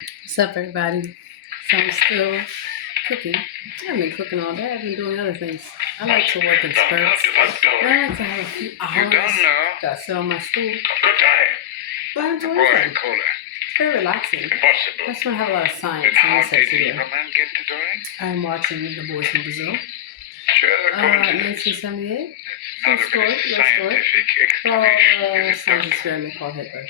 What's up, everybody? So I'm still cooking. I haven't been cooking all day. I've been doing other things. I like to work in spurts. And I like to have a few hours. Gotta sit on my stool. But I enjoy it. It's very relaxing. I just don't have a lot of science and research to do. I'm watching The Boys from Brazil. 1978. True story, no story. For a science experiment called Hitler.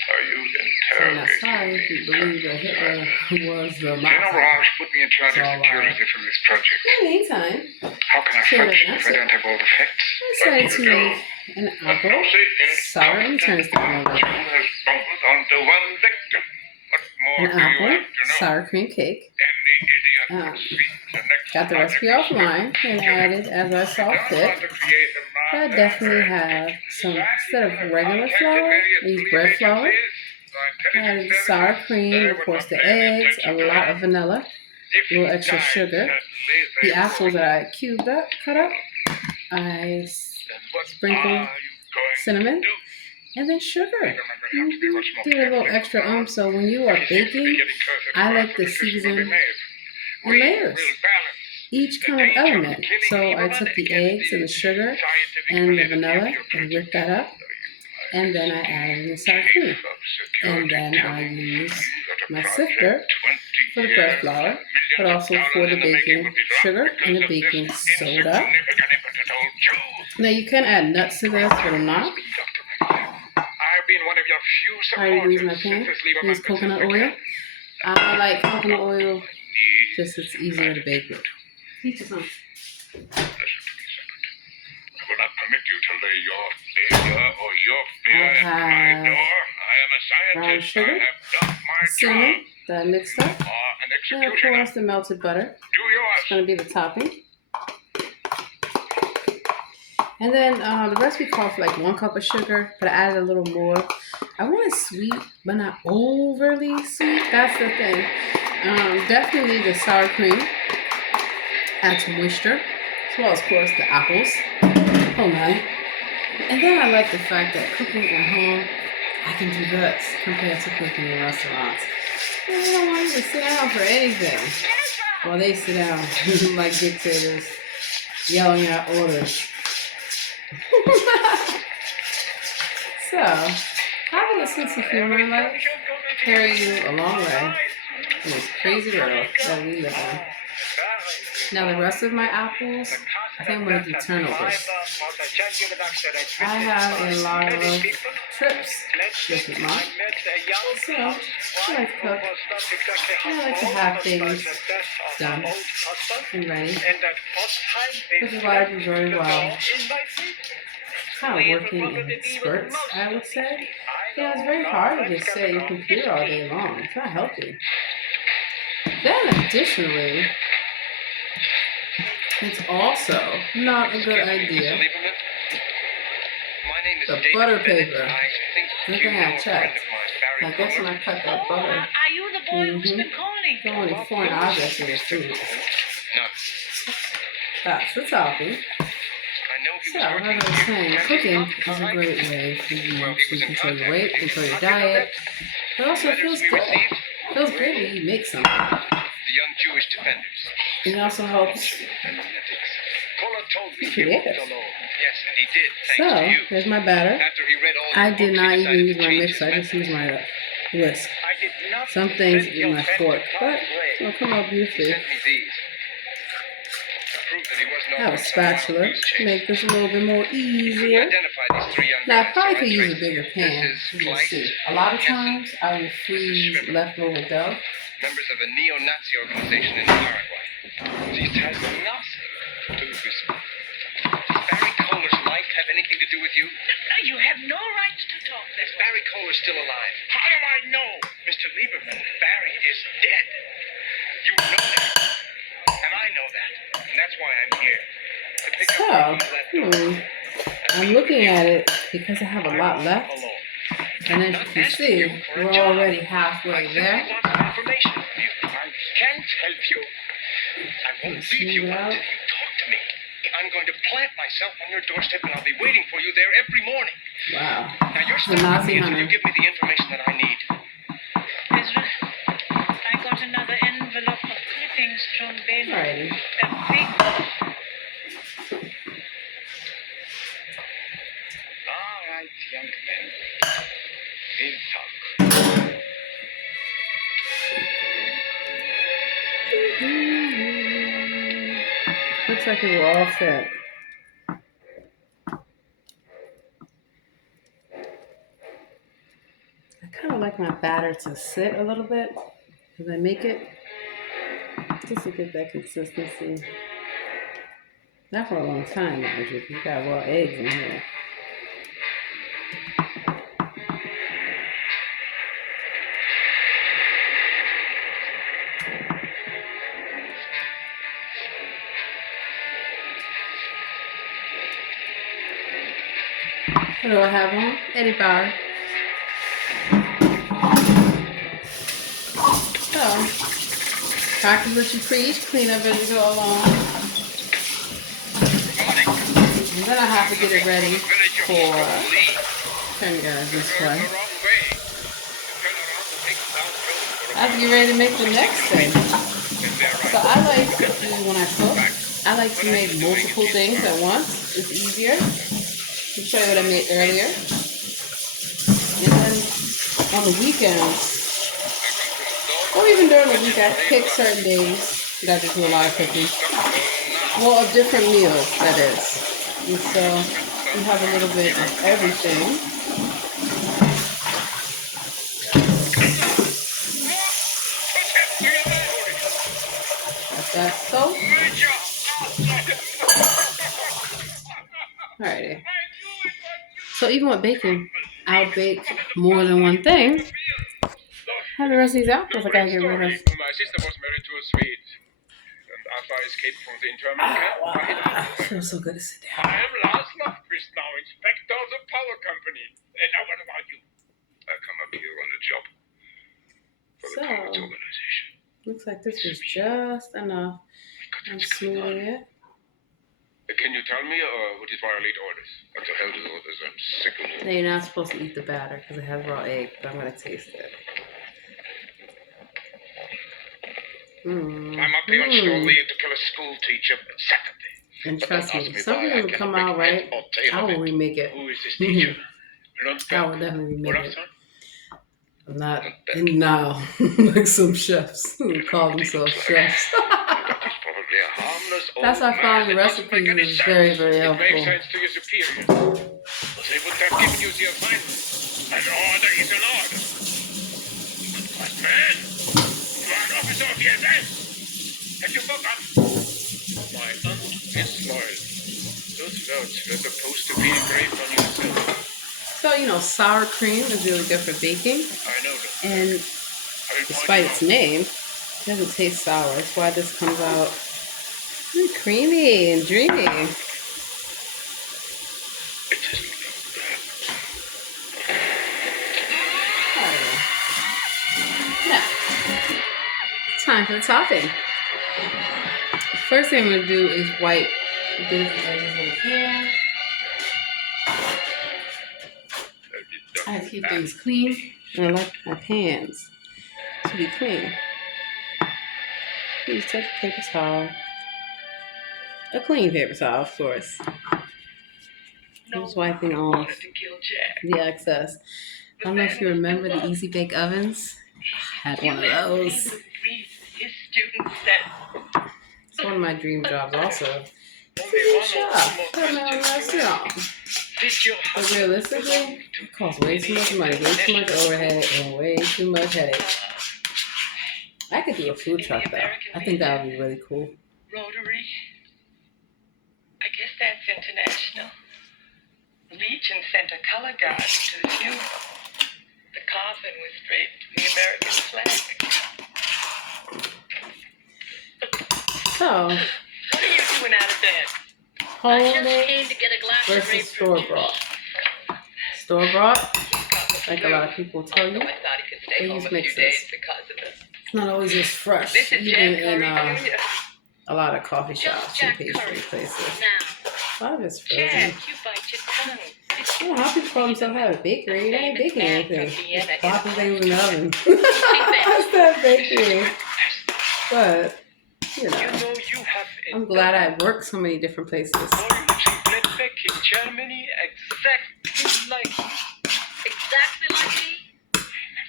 So I'm not sorry if you believe that Hitler was the master. General Rausch put me in charge of security for this project. In the meantime, How can I function if I don't have all the facts? I decided to make an apple sour and turnstile over. An apple sour cream cake. Got the recipe offline and added as I saw fit. I definitely have some, instead of regular flour, I use bread flour. I added sour cream, of course the eggs, a lot of vanilla, a little extra sugar. The apples that I cut up, I sprinkled cinnamon, and then sugar. Give it a little extra so when you are baking, I like to season in layers. Each kind of element. So I took the eggs and the sugar and the vanilla and whipped that up. And then I added in the sour cream. And then I used my sifter for the bread flour, but also for the baking sugar and the baking soda. Now you can add nuts to this, but I'm not. I use my pan. I use coconut oil. I like coconut oil, just it's easier to bake with. Teach us something. I will not permit you to lay your failure or your fear at my door. I am a Brown scientist. sugar, I have done my cinnamon job. that I mixed up, An and of executioner. course the melted butter. Do yours. It's going to be the topping. And then the recipe called for like 1 cup of sugar, but I added a little more. I want it sweet, but not overly sweet. That's the thing. Definitely the sour cream adds moisture, as well as, of course, the apples. Oh my. And then I like the fact that cooking at home, I can do this compared to cooking in restaurants. You don't want you to sit down for anything. Well, they sit down like dictators, yelling out orders. So, having a sense of humor in life carry you a long way in this crazy world that we live in. Now the rest of my apples, I think I'm going to do turnovers. I have a lot of trips with mom. So, I like to cook. I like to have things done and ready. Which is why I do very well. Kind of working in spurts, I would say. Yeah, it's very hard to just sit at your computer all day long. It's not healthy. Then additionally, it's also not a good idea. The butter paper. Good thing I checked. I guess when I cut that butter, are you the boy who's been calling? there are only foreign objects in this food. That's the topping. So, as I was saying, cooking is a great way for you to control your weight, control your diet, but also it feels good. It feels great when you make something. The young Jewish defenders. And it also helps be creative. Yes, and he did, So, thanks to you. here's my batter. After he read all I the did books, not he even decided use to my change mixer, I his just used my whisk. I did not Some things invent with your my pen fork, to but play. it'll come out beautifully. He sent me these. To prove that he wasn't I have a over some spatula wild goose to chase. make this a little bit more Couldn't easier. identify these three young Now, I men, probably so could use a traced bigger pan. This is You'll Flight, see. A lot of times, I will freeze leftover dough. members of a neo-Nazi organization in Paraguay. This has nothing to do with this. Does Barry Kohler's life have anything to do with you? You have no right to talk that Is way. Barry Kohler still alive? How do I know? Mr. Lieberman, Barry is dead. You know that. And I know that. And that's why I'm here. To pick up where you left off. I'm looking at it because I have a lot left. Alone. And as you can see, we're already halfway there. I want some information from you. I can't help you. I won't leave you Smooth until out. you talk to me. I'm going to plant myself on your doorstep, and I'll be waiting for you there every morning. Wow. Now you're The stuck with Nazi me until hunter. you give me the information that I need. Ezra, I got got another envelope of clippings from Ben. Alrighty. That fake. All right, young man. We'll talk. Looks like it will all fit. I kind of like my batter to sit a little bit as I make it, just to get that consistency. Not for a long time, mind you. You got raw eggs in here. What do I have on? Eddie Bauer. So, practice what you preach, clean up as you go along. And then I have to get it ready for, turn you guys this way. I have to get ready to make the next thing. So I like to do, when I cook, I like to make multiple things at once. It's easier. I'll show you what I made earlier. And then on the weekends, or even during the week, I pick certain days that I just do a lot of cooking. Well, of different meals, that is. And so you have a little bit of everything. Got that soap. Alrighty. So even with baking, I'll bake more than one thing. I have the rest of these apples I gotta get rid of. My sister was married to a Swede. And after I escaped from the internment camp, I hid Wow. Feels so good to sit down. I am Lars Lofquist now, inspector of the power company. And now what about you? I come up here on a job for the Congress So, organization. looks like this was just enough. I'm smoothing it. Can you tell me, or would it violate orders? What the hell do orders? I'm sick of it. Now you're not supposed to eat the batter because it has raw egg, but I'm gonna taste it. I'm up here on store leave to kill a school teacher Saturday. And trust me, if something will come out right, I will remake it. Who is this teacher? I will definitely remake What it. else? I'm not in now like some chefs who call themselves chefs. Probably a harmless old That's why man following that doesn't recipes make any is sense. very, very It makes helpful. sense to your superiors. They wouldn't have given you the assignment. An order is an order. But man, you are an officer of the SS. Have you forgotten? My aunt is loyal. Those notes were supposed to be engraved on yourself. So, you know, sour cream is really good for baking. I know that. And I will despite point its you out. name, it doesn't taste sour. That's why this comes out really creamy and dreamy. It isn't bad. Now, time for the topping. First thing I'm going to do is wipe the edges of the pan. I have to keep things clean, and I like my pans to be clean. Please take a paper towel. A clean paper towel, of course. I'm just wiping off the excess. I don't know if you remember the Easy Bake Ovens. I had one of those. It's one of my dream jobs also. It's a shop. Put me on a restaurant. But realistically, it costs way too much money, way too much overhead, and way too much headache. I could do a food truck though. I think that would be really cool. Rotary. I guess that's international. Legion sent a color guard to the funeral. The coffin was draped in the American flag. So, What are you doing out of bed? homemade to get a glass of versus grapefruit store juice. bought. Store bought, like a lot of people tell you, I thought he could stay they home use a few mixes. days because of this. It's not always just fresh, This is even Jack in Curry Jr. a lot of coffee Just shops and Jack pastry Curry. places. Now, A lot of it's frozen. Jack, you bite your tongue. I don't know how people call themselves have a bakery. They ain't baking anything. Just popping things in the oven. That's that bakery. But, you You know, know you have I'm glad I worked so many different places. Gladbeck in Germany, exactly like Exactly like me.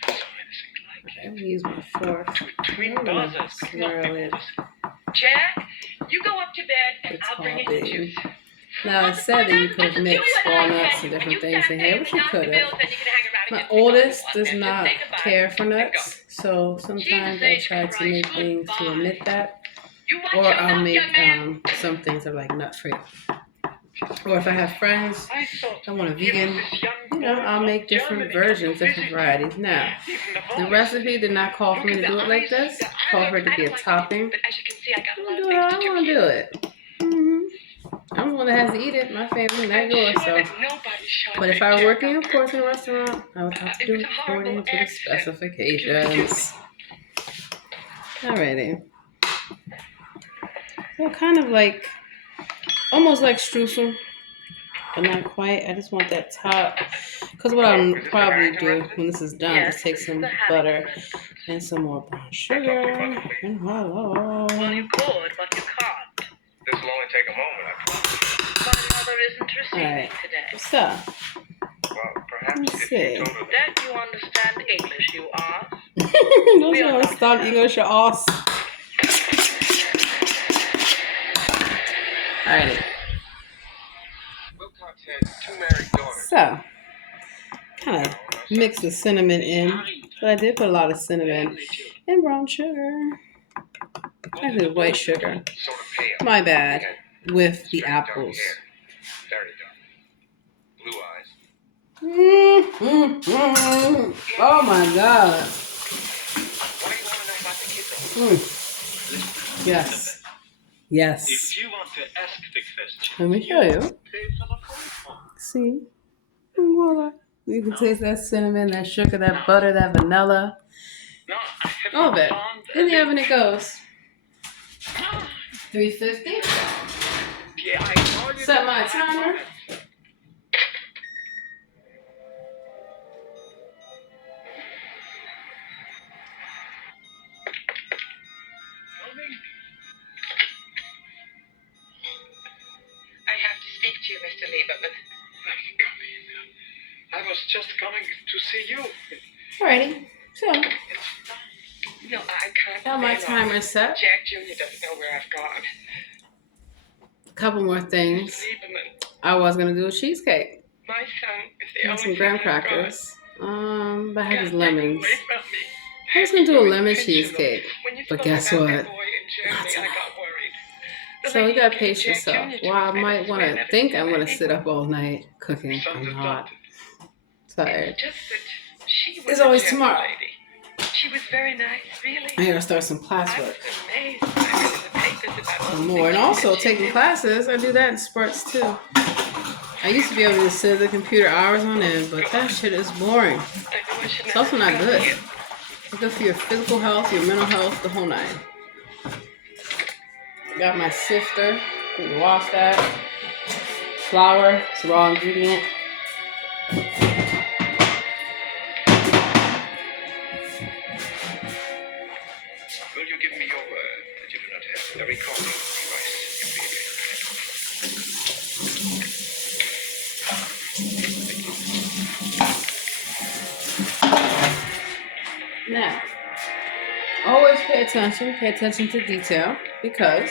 never saw anything like I'm gonna use my fork. Two twin I'm gonna brothers could not swirl be it. possible. Jack, you go up to bed and It's I'll bring in the hopping. juice. Now, it said that you could mix walnuts and different things in here, which you could have. My oldest does not care for nuts, so sometimes I try to make things to omit that. Or I'll make some things that are like nut free. Or if I have friends I thought that want a here vegan, this young you know, boy I'll from make different Germany versions, to different visit. varieties. Now, Even the voice. recipe did not call for me to do it like this. It called for it to be a topping. But as you can see, I got a I'm lot gonna of do it. things I to want do to do here. it. I'm the one that has to eat it. My family, not I'm yours. sure So, that nobody shot but if Big I were Jack working, up of there. course, in a restaurant, I would have to do it according to the specifications. Alrighty. So kind of like, almost like streusel, but not quite. I just want that top. Because what I'll probably do when this is done is take some butter and some more brown sugar. And voila. Well, you could, but you can't. This will only take a moment, I promise. My mother isn't receiving Alright. today. So, Well, perhaps let's if see. you told her That you understand English, you are. Don't you understand English, your ass? Alrighty. Wilcox had two married daughters. So, kind of mix the cinnamon in. But I did put a lot of cinnamon and brown sugar. Actually, white sugar. Sort of pale. My bad. With the Straight dark apples. hair. Very dark. Blue eyes. Oh my god. What do you want to know about the kids? Yes. Yes. If you want to ask the question, Let me show you. pay for the phone. See? Voila. You can taste that cinnamon, that sugar, that butter, that vanilla. No, I haven't All of it. found In the any- oven it goes. 350. Yeah, I told you Set that my I timer. promised. Coming. I have to speak to you, Mr. Lieberman. Come in. I was just coming to see you. Alrighty. So, No, I can't. now my stay long. timer's set. Jack Jr. doesn't know where I've gone. A couple more things. Lieberman, I was gonna do a cheesecake my son is the and only some thing graham I've got. crackers. But I had these God, lemons. take away from me. I was gonna do a lemon Intentional. cheesecake. When you But spoke guess about what? that boy in Germany, I got worried. The So you lady gotta who pace gave Jack yourself. Jr. to While I me might said wanna that think I'm gonna it's sit up all night cooking, Son's I'm not. adopted. Tired. just that she was It's a always gentle tomorrow. lady. She was very nice, really. I gotta start some I was classwork. amazed when I read in the papers about all Some the more. And things also she taking did. classes. I do that in spurts too. I used to be able to just sit at the computer hours on end, but that shit is boring. I know I shouldn't It's also have not come good. here. It's good for your physical health, your mental health, the whole nine. Got my sifter. Can you wash that? Flour, it's a raw ingredient. Will you give me your word that you do not have the recording device you created? Now, always pay attention to detail, because,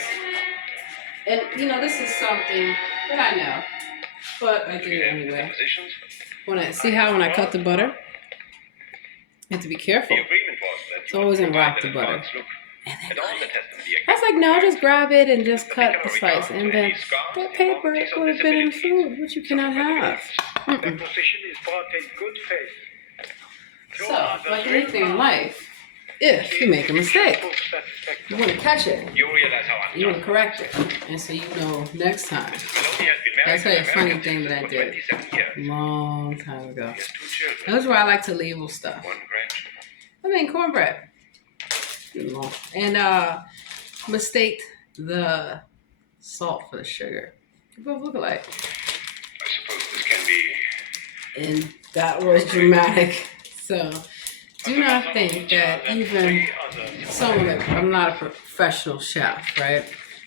and you know, this is something that I know, but I do it anyway. Positions. When I cut the butter, you have to be careful. The agreement was that It's you always would in provide rock the the butter. advance look And then and all cut the it. testimony. I was like, no, just grab it and just cut the slice, and then that paper would have been in the food, which you cannot have. That position is brought in good faith. So, like anything in life, if you make a mistake, you want to catch it, You realize how you want to correct it, and so you know next time. Maloney has been married I'll tell you a to an funny American thing that I for did 27 years. long time ago. He has 2 children, That's where I like to label stuff. 1 grandchild. I mean cornbread. And mistaked the salt for the sugar. They both look alike. I suppose this can be And that was dramatic. So do not think that even someone that, I'm not a professional chef, right?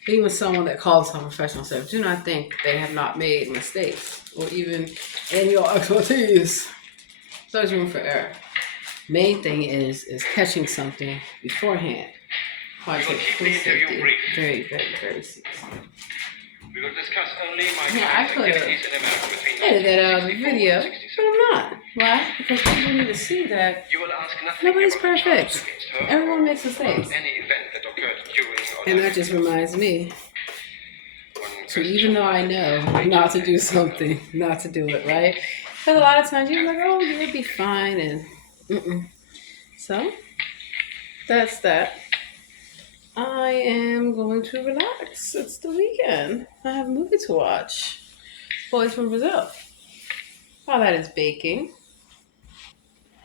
Even someone that calls themselves a professional chef, do not think they have not made mistakes or even in your expertise. So there's room for error. Main thing is catching something beforehand. Hard to food safety. Very, very, very serious. We will discuss only my Yeah, I could have edited that out of the video, but I'm not. Why? Because people need to see that You will ask nothing nobody's about the charges perfect. against her Everyone makes or mistakes. any event that occurred during or And that after just reminds me, one so even though I know not to do something, not to do it, right? Because a lot of times you're like, oh, you'll be fine, and So, that's that. I am going to relax. It's the weekend. I have a movie to watch. Boys from Brazil. While that is baking.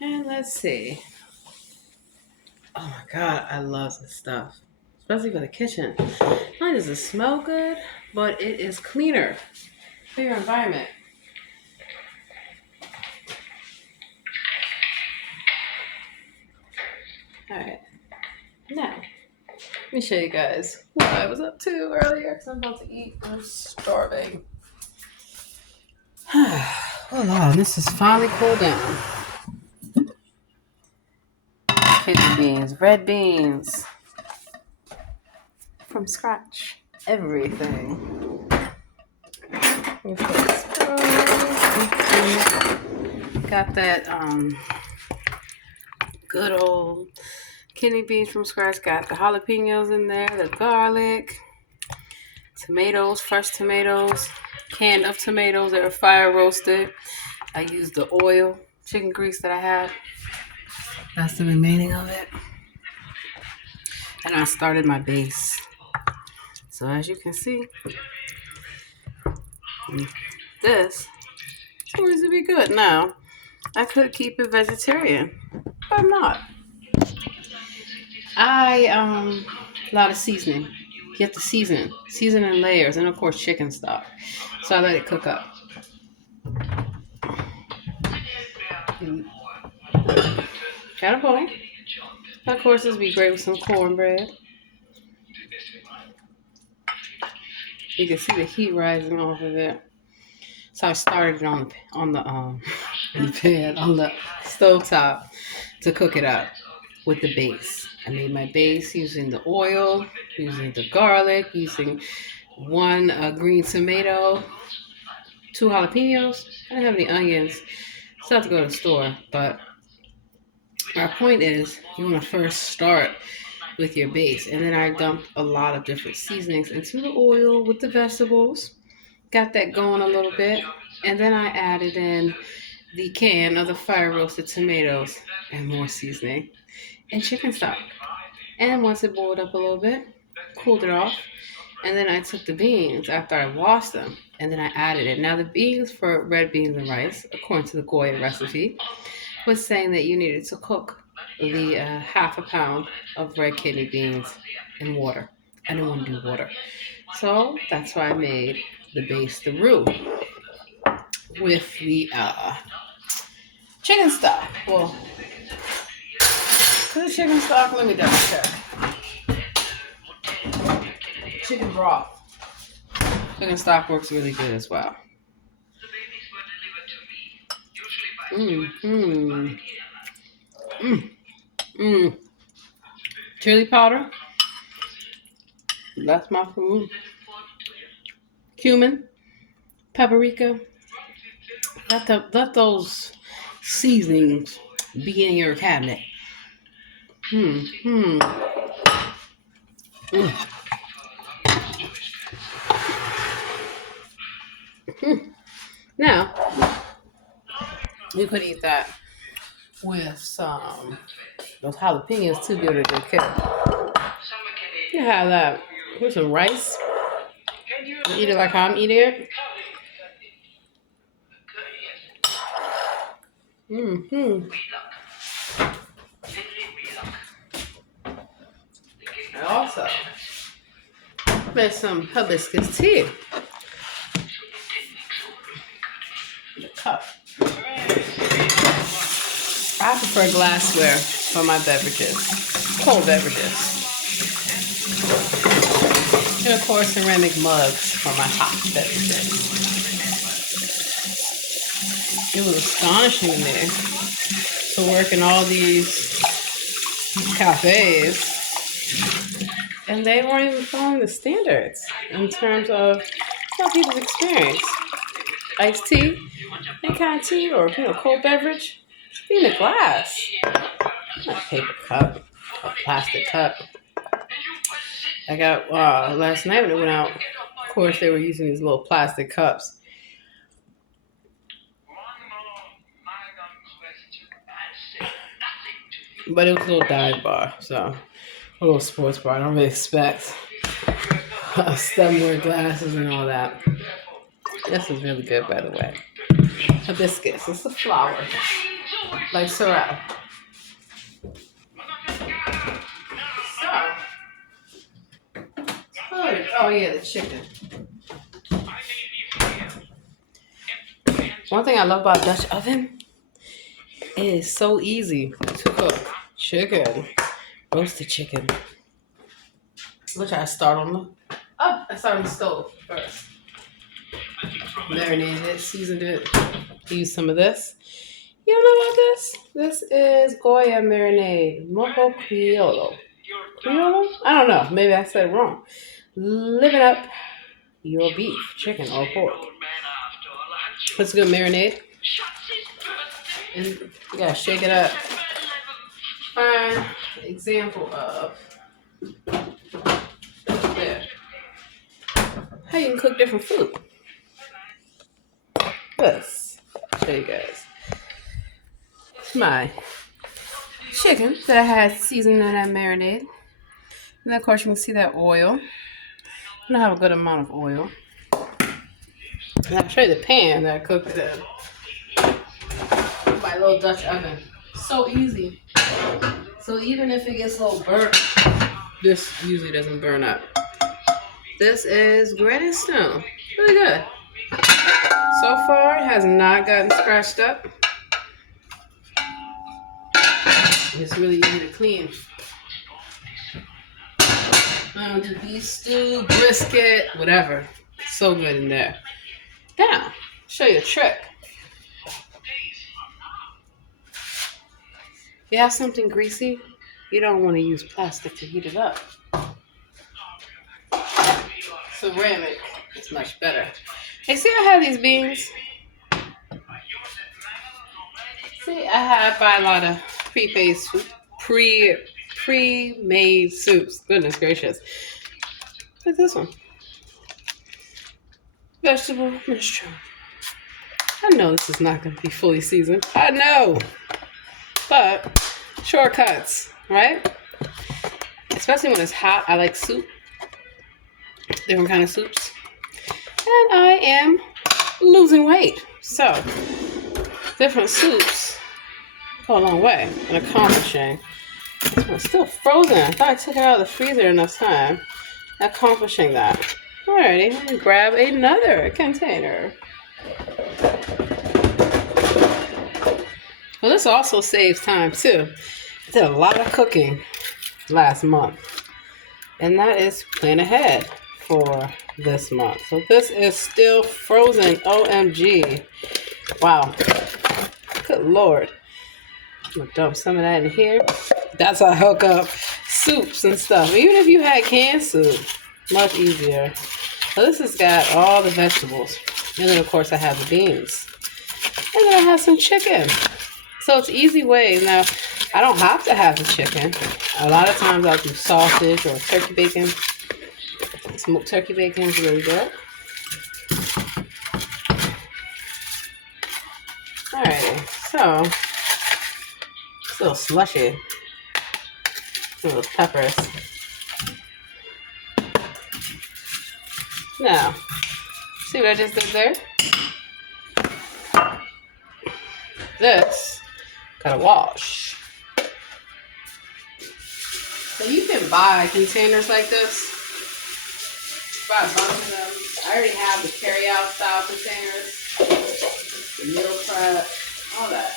And let's see. Oh my god, I love this stuff. Especially for the kitchen. Not only does it smell good, but it is cleaner for your environment. Alright. Now, let me show you guys what I was up to earlier because I'm about to eat. I'm starving. Hold on, this is finally cooled down. Kidney beans, red beans. From scratch. Everything. Got that good old kidney beans from scratch. Got the jalapenos in there, the garlic, tomatoes, fresh tomatoes, canned up tomatoes that are fire roasted. I used the oil, chicken grease that I have. That's the remaining of it. And I started my base. So as you can see, this seems to be good. Now, I could keep it vegetarian, but I'm not. A lot of seasoning. You have to season in layers, and of course chicken stock. So I let it cook up. Got a bowl. Of course, this would be great with some cornbread. You can see the heat rising off of it. So I started it on the pan, on the stovetop to cook it up with the base. I made my base using the oil, using the garlic, using one green tomato, 2 jalapenos. I didn't have any onions. Still have to go to the store, but our point is you want to first start with your base. And then I dumped a lot of different seasonings into the oil with the vegetables. Got that going a little bit. And then I added in the can of the fire roasted tomatoes and more seasoning and chicken stock. And once it boiled up a little bit, cooled it off. And then I took the beans after I washed them and then I added it. Now the beans for red beans and rice, according to the Goya recipe, was saying that you needed to cook the half a pound of red kidney beans in water. I didn't want to do water. So that's why I made the base, the roux, with the chicken stock. Well, for the chicken stock, let me double check. Chicken broth. Chicken stock works really good as well. Chili powder. That's my food. Cumin. Paprika. Let those seasonings be in your cabinet. Now, you could eat that with some those jalapenos too good at the kill. You have that with some rice. You eat it like how I'm eating it. And also, made some hibiscus tea. The cup. I have to for glassware for my beverages, cold beverages. And of course, ceramic mugs for my hot beverages. It was astonishing to me to work in all these cafes, and they weren't even following the standards in terms of people's experience. Iced tea, any kind of tea, or cold beverage, should be in a glass, not a paper cup, a plastic cup. I got last night when it went out. Of course, they were using these little plastic cups. But it was a little dive bar, so a little sports bar. I don't really expect stemware glasses and all that. This is really good, by the way. Hibiscus. It's a flower, like sorrel. Oh yeah, the chicken. One thing I love about Dutch oven, it is so easy to cook. Chicken, roasted chicken. Which I start on the I start on the stove first. Marinated it, seasoned it. Use some of this. You don't know about this? This is Goya marinade, mojo criollo. Criollo? I don't know. Maybe I said it wrong. Living up your beef, chicken, or pork. Let's go marinade. And you gotta shake it up. Fine example of there. How you can cook different food. This. I'll show you guys. My chicken that I had seasoned in that marinade. And then, of course, you can see that oil. I have a good amount of oil. And I'll show you the pan that I cooked it in. My little Dutch oven. So easy. So even if it gets a little burnt, this usually doesn't burn up. This is granite stone. Really good. So far, it has not gotten scratched up. It's really easy to clean. Do beef stew, brisket, whatever. So good in there. Now, show you a trick. If you have something greasy, you don't want to use plastic to heat it up. Ceramic is much better. Hey, see I have these beans? See, I buy a lot of pre-made soups. Goodness gracious. Look at this one. Vegetable minestrone. I know this is not going to be fully seasoned. I know. But shortcuts, right? Especially when it's hot. I like soup. Different kind of soups. And I am losing weight. So, different soups go a long way in accomplishing. This one's still frozen. I thought I took it out of the freezer enough time. Accomplishing that. Alrighty, let me grab another container. Well, this also saves time too. I did a lot of cooking last month. And that is plan ahead for this month. So this is still frozen. OMG. Wow. Good Lord. I'm going to dump some of that in here. That's how I hook up soups and stuff. Even if you had canned soup, much easier. So this has got all the vegetables. And then, of course, I have the beans. And then I have some chicken. So it's easy ways. Now, I don't have to have the chicken. A lot of times I'll do sausage or turkey bacon. Smoked turkey bacon is really good. Alright, so it's a little slushy. Some of those peppers. Now, see what I just did there? This gotta wash. So you can buy containers like this. Buy a bunch of them. I already have the carry-out style containers, the meal prep, all that.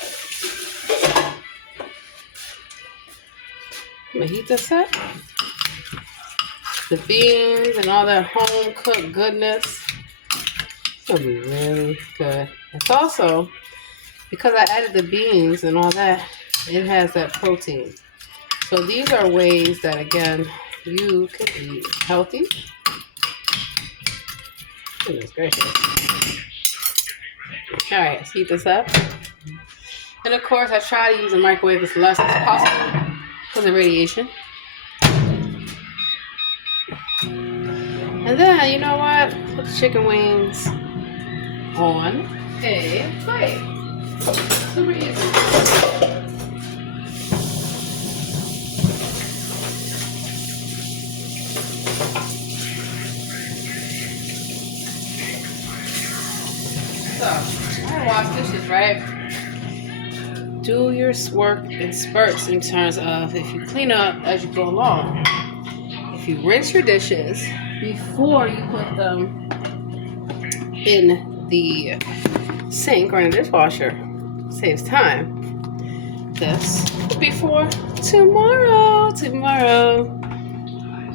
I'm gonna heat this up. The beans and all that home cooked goodness. It's gonna be really good. It's also, because I added the beans and all that, it has that protein. So these are ways that, again, you can eat healthy. Goodness gracious. Alright, let's heat this up. And of course, I try to use the microwave as less as possible because of radiation. And then, you know what? Put the chicken wings on a plate. Super easy. So, I wash dishes, right? Do your work in spurts in terms of if you clean up as you go along. If you rinse your dishes before you put them in the sink or in the dishwasher, saves time. This before tomorrow.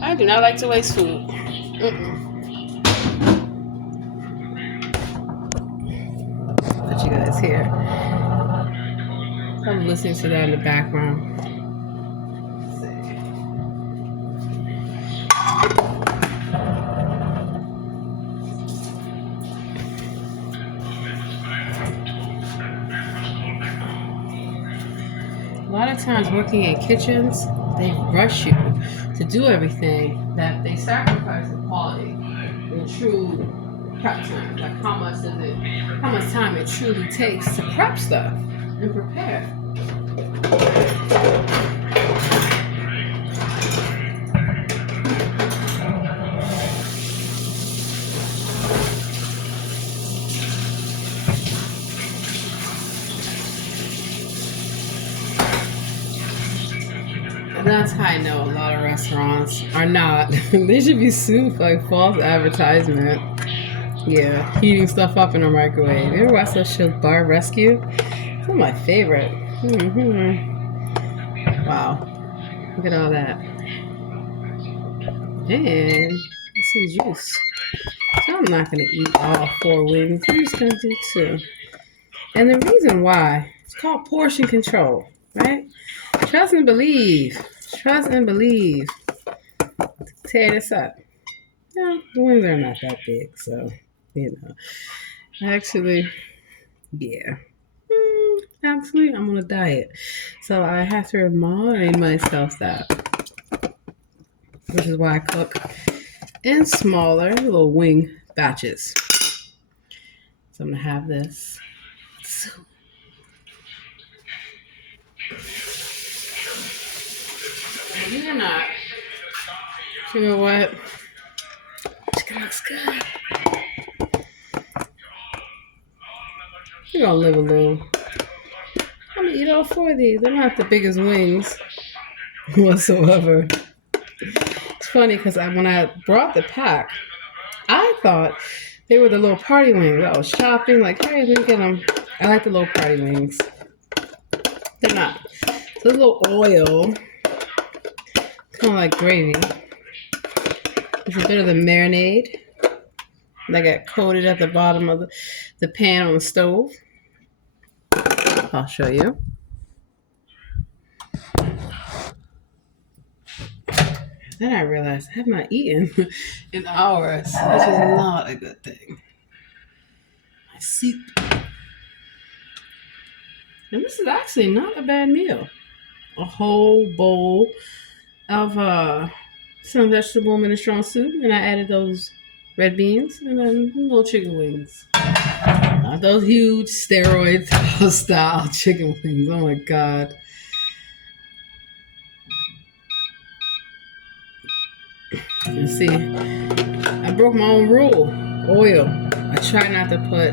I do not like to waste food. Let you guys hear. I'm listening to that in the background. A lot of times working in kitchens, they rush you to do everything that they sacrifice the quality, the true prep time. Like how much time it truly takes to prep stuff and prepare. That's how I know a lot of restaurants are not. They should be sued for like false advertisement. Yeah, heating stuff up in a microwave. You ever watch that show Bar Rescue? It's one of my favorite. Wow. Look at all that. And let's see the juice. So I'm not going to eat all 4 wings. I'm just going to do 2. And the reason why, it's called portion control, right? Trust and believe. Trust and believe. Tear this up. No, the wings are not that big, so, you know. Actually, yeah. Actually, I'm on a diet. So I have to remind myself that. Which is why I cook in smaller little wing batches. So I'm going to have this. Believe it or not, you know what? Chicken looks good. You're gonna live a little. I'm gonna eat all 4 of these. They're not the biggest wings whatsoever. It's funny because when I brought the pack, I thought they were the little party wings. I was shopping, like, hey, let me get them. I like the little party wings. They're not. So a little oil. Kind of like gravy. There's a bit of the marinade that got coated at the bottom of the pan on the stove. I'll show you. Then I realized I have not eaten in hours. This is not a good thing. My soup. And this is actually not a bad meal. A whole bowl of some vegetable minestrone soup, and I added those red beans and then little chicken wings. Not those huge steroid style chicken wings. Oh my god. You see, I broke my own rule. Oil. I try not to put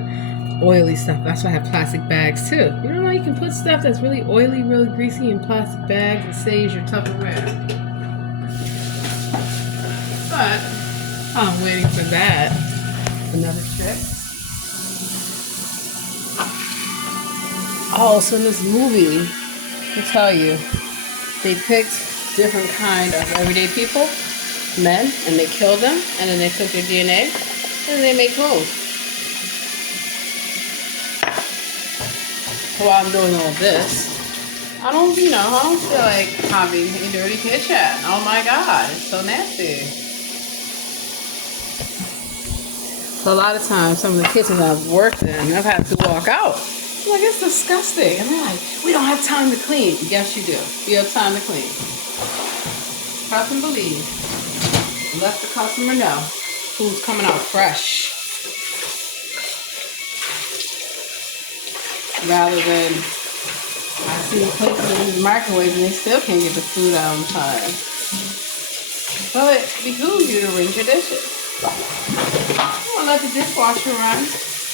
oily stuff. That's why I have plastic bags too. You know, you can put stuff that's really oily, really greasy in plastic bags and saves your Tupperware. But I'm waiting for that. Another trick. Oh, so in this movie, I tell you, they picked different kind of everyday people, men, and they kill them, and then they took their DNA, and they make clothes. So while I'm doing all this, I don't feel like having a dirty kitchen. Oh my God, it's so nasty. So a lot of times, some of the kitchens I've worked in, I've had to walk out. I'm like, it's disgusting. And they're like, we don't have time to clean. Yes, you do. You have time to clean. Trust and believe. Let the customer know food's coming out fresh. Rather than, I see places in the microwave and they still can't get the food out on time. So it behooves you to rinse your dishes. You want to let the dishwasher run.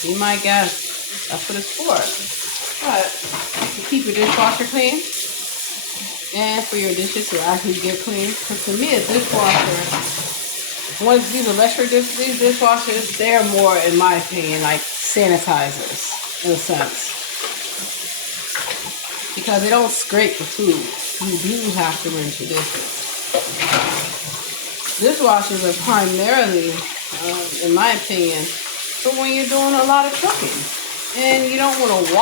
Be my guest. That's what it's for. But to keep your dishwasher clean and for your dishes to actually get clean. Because to me, a dishwasher, once these electric these dishwashers, they're more, in my opinion, like sanitizers in a sense. Because they don't scrape the food. You do have to rinse your dishes. Dishwashers are primarily, in my opinion, for when you're doing a lot of cooking. And you don't want to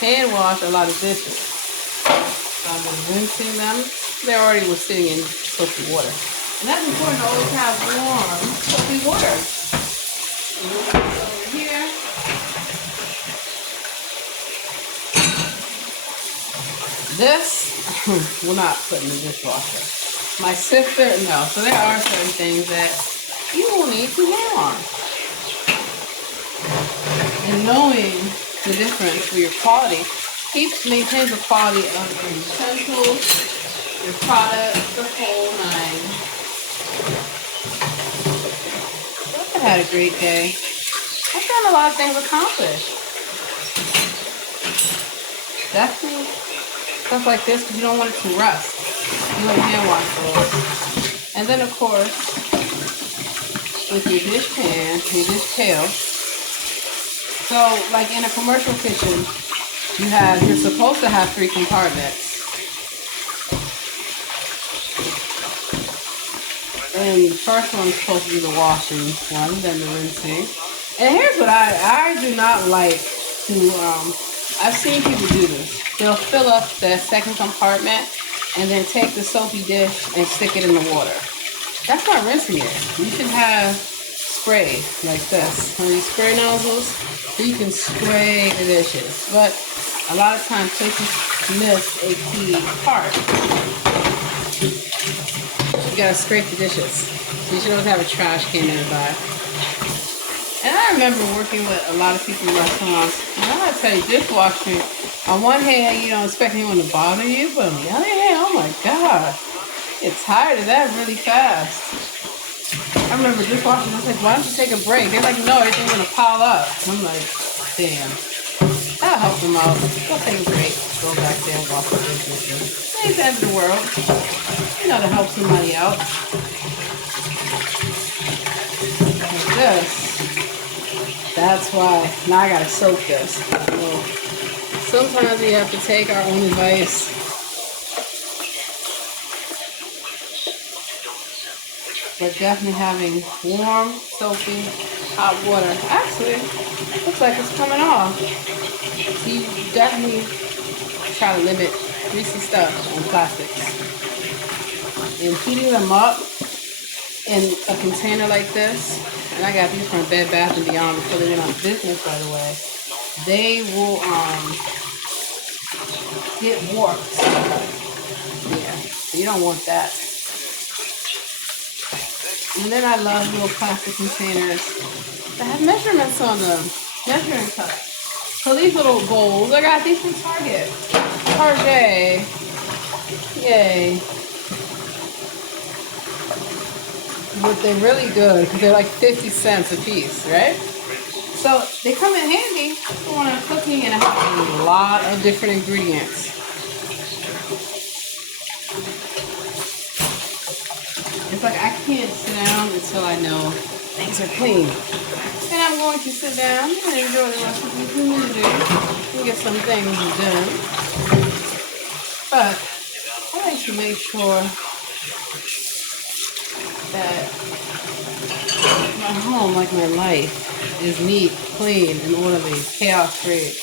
hand wash a lot of dishes. So I'm just rinsing them. They already were sitting in soapy water. And that's important to always have warm soapy water. Over here. This, we're not putting in the dishwasher. My sister, no. So there are certain things that you will need to hand wash. And knowing the difference for your quality maintains the quality of your utensils, your products, the whole nine. I had a great day. I've done a lot of things accomplished. Definitely stuff like this because you don't want it to rust. You want to hand wash those. And then of course, with your dish pan, your dish pail. So like in a commercial kitchen, you're supposed to have 3 compartments. And the first one's supposed to be the washing one, then the rinsing. And here's what I do not like to, I've seen people do this. They'll fill up the second compartment and then take the soapy dish and stick it in the water. That's not rinsing it. You should have spray like this. One of these spray nozzles, so you can spray the dishes. But a lot of times places miss a key part. You gotta scrape the dishes. So you should always have a trash can nearby. And I remember working with a lot of people in restaurants. And I gotta tell you, dishwashing, on one hand, you don't expect anyone to bother you, but on the other hand, oh my God, you get tired of that really fast. I remember dishwashing, I was like, why don't you take a break? They're like, no, everything's gonna pile up. I'm like, damn. That'll help them out. Go take a break. Go back there and wash the dishes. It ain't the end of the world. You know, to help somebody out. Like this. That's why. Now I gotta soak this. So sometimes we have to take our own advice. But definitely having warm, soapy, hot water. Actually, looks like it's coming off. You definitely try to limit greasy stuff on plastics. And heating them up in a container like this, and I got these from Bed Bath & Beyond before they went out of business, by the way. They will get warped. Yeah, so you don't want that. And then I love little plastic containers that have measurements on them, measuring cups. So these little bowls, I got these from Target. Target. Yay. But they're really good because they're like 50 cents a piece, right? So they come in handy when I'm cooking and I have a lot of different ingredients. It's like I can't sit down until I know things are clean. And I'm going to sit down and enjoy the rest of the community and get some things done. But I like to make sure that my home, like my life, is neat, clean, and orderly, chaos-free.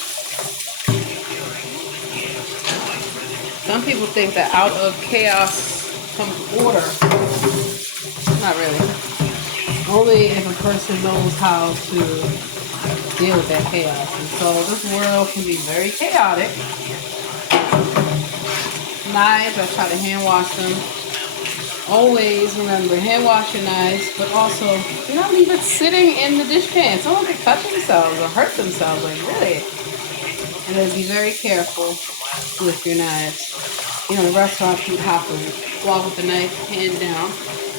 Some people think that out of chaos comes order. Not really. Only if a person knows how to deal with that chaos. And so this world can be very chaotic. Knives, I try to hand wash them. Always remember, hand wash your knives, but also do not leave it sitting in the dish pan. Someone could cut themselves or hurt themselves, like really. And then be very careful with your knives. You know, in the restaurant, you have to walk with the knife hand down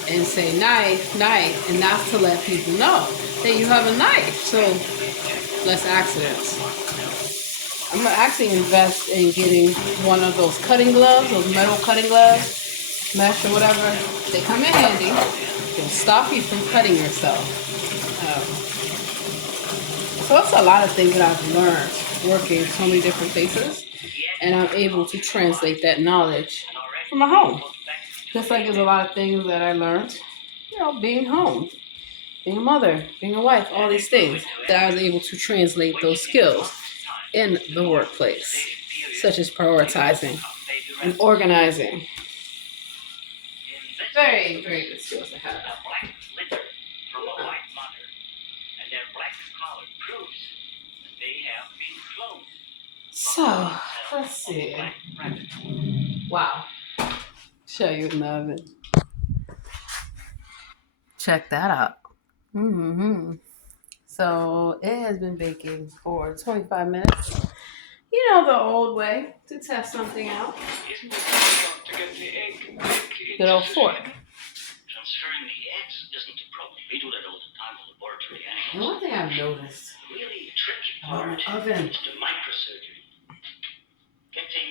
and say knife, knife, and that's to let people know that you have a knife, so less accidents. I'm gonna actually invest in getting one of those cutting gloves, those metal cutting gloves, mesh or whatever. They come in handy. They'll stop you from cutting yourself. So that's a lot of things that I've learned working so many different places, and I'm able to translate that knowledge from my home. Just like there's a lot of things that I learned, you know, being home, being a mother, being a wife, all these things that I was able to translate those skills in the workplace, such as prioritizing and organizing. Very, very good skills to have. So, let's see. Wow. Show you in the oven. Check that out. So, it has been baking for 25 minutes. You know, the old way to test something out. Good old fork. Transferring the eggs isn't a problem. We do that all the time in the laboratory anyway. And one thing I've noticed Really tricky part oven is the microsurgery.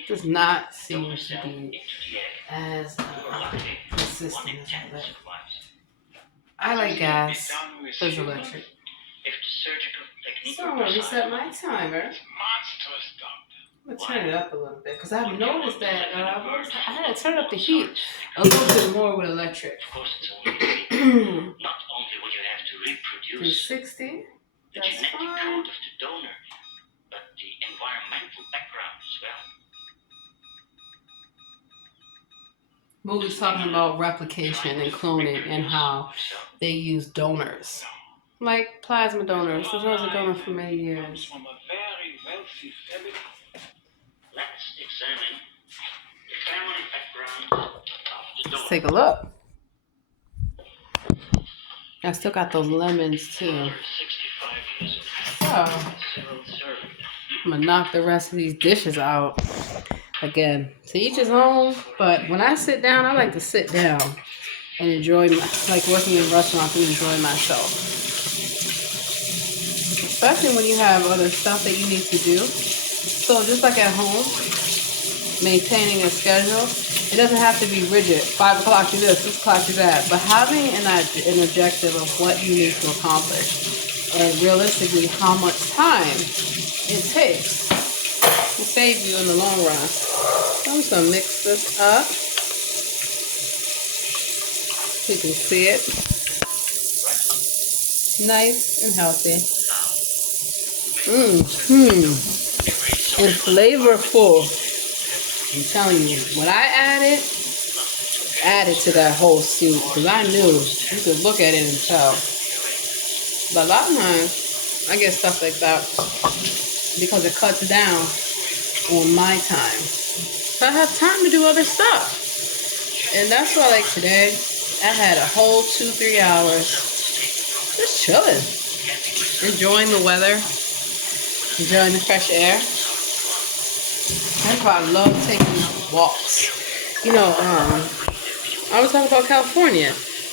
does not seem to be as consistent as I like. I like gas as electric. So I'm gonna reset my timer. I'm gonna turn it up a little bit because I've noticed that I had to turn up the heat a little bit more with electric. 360. That's fine. Movie's talking about replication and cloning and how they use donors, like plasma donors. I was a donor for many years. Let's take a look. I still got those lemons too. So I'm gonna knock the rest of these dishes out. Again, to each his own, but when I sit down, I like to sit down and enjoy like working in restaurants and enjoy myself. Especially when you have other stuff that you need to do. So just like at home, maintaining a schedule, it doesn't have to be rigid. 5 o'clock do this, 6 o'clock do that. But having an objective of what you need to accomplish and realistically how much time it takes will save you in the long run. So I'm just going to mix this up. So you can see it. Nice and healthy. And flavorful. I'm telling you, when I added to that whole soup, because I knew you could look at it and tell. But a lot of times, I get stuff like that because it cuts down on my time. So I have time to do other stuff. And that's why, like today, I had a whole 2-3 hours just chilling, enjoying the weather, enjoying the fresh air. That's why I love taking walks. You know, I was talking about California,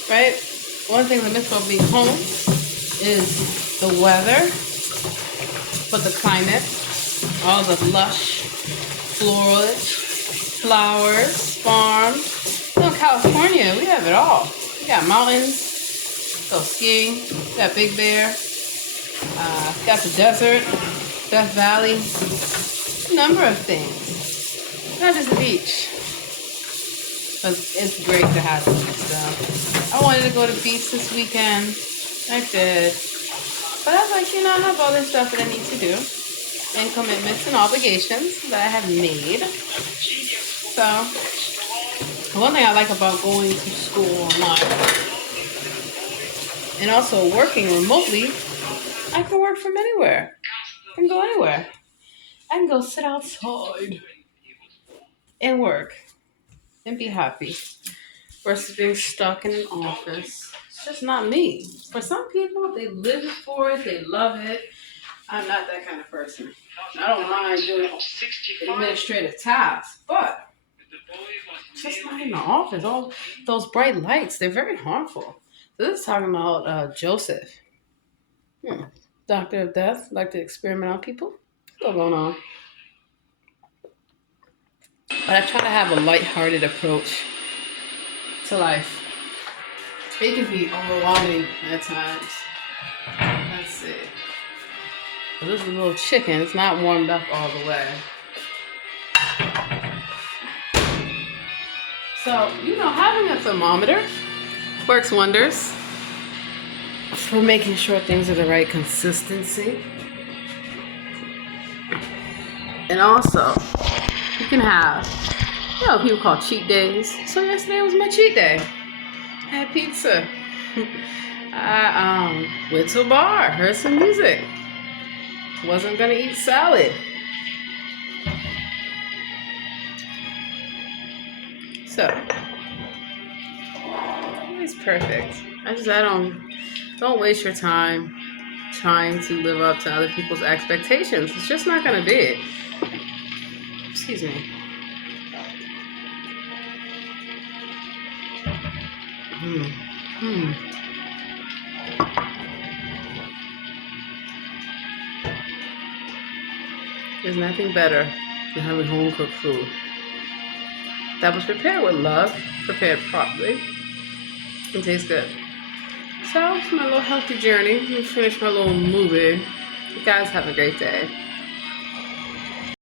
right? One thing I miss about being home is the weather, but the climate, all the lush foliage, flowers, farms. You know, in California, we have it all. We got mountains, go skiing, we got Big Bear, got the desert, Death Valley, a number of things. Not just the beach. But it's great to have it mixed up. I wanted to go to the beach this weekend. I did. But I was like, you know, I have other stuff that I need to do. And commitments and obligations that I have made. So, one thing I like about going to school online and also working remotely, I can work from anywhere. I can go anywhere. I can go sit outside and work and be happy versus being stuck in an office. It's just not me. For some people, they live for it, they love it. I'm not that kind of person. I don't mind doing administrative tasks, but just not in the office. All those bright lights, they're very harmful. So this is talking about Joseph. Doctor of Death, like to experiment on people. What's going on? But I try to have a lighthearted approach to life. It can be overwhelming at times. Let's see. So this is a little chicken. It's not warmed up all the way. So, you know, having a thermometer works wonders for making sure things are the right consistency. And also, you can have, you know, people call cheat days. So yesterday was my cheat day. I had pizza. I went to a bar, heard some music. Wasn't gonna eat salad. So, it's perfect. I don't waste your time trying to live up to other people's expectations. It's just not gonna be it. Excuse me. There's nothing better than having home cooked food that was prepared with love, prepared properly, and tastes good. So, my little healthy journey. Let me finish my little movie. You guys have a great day.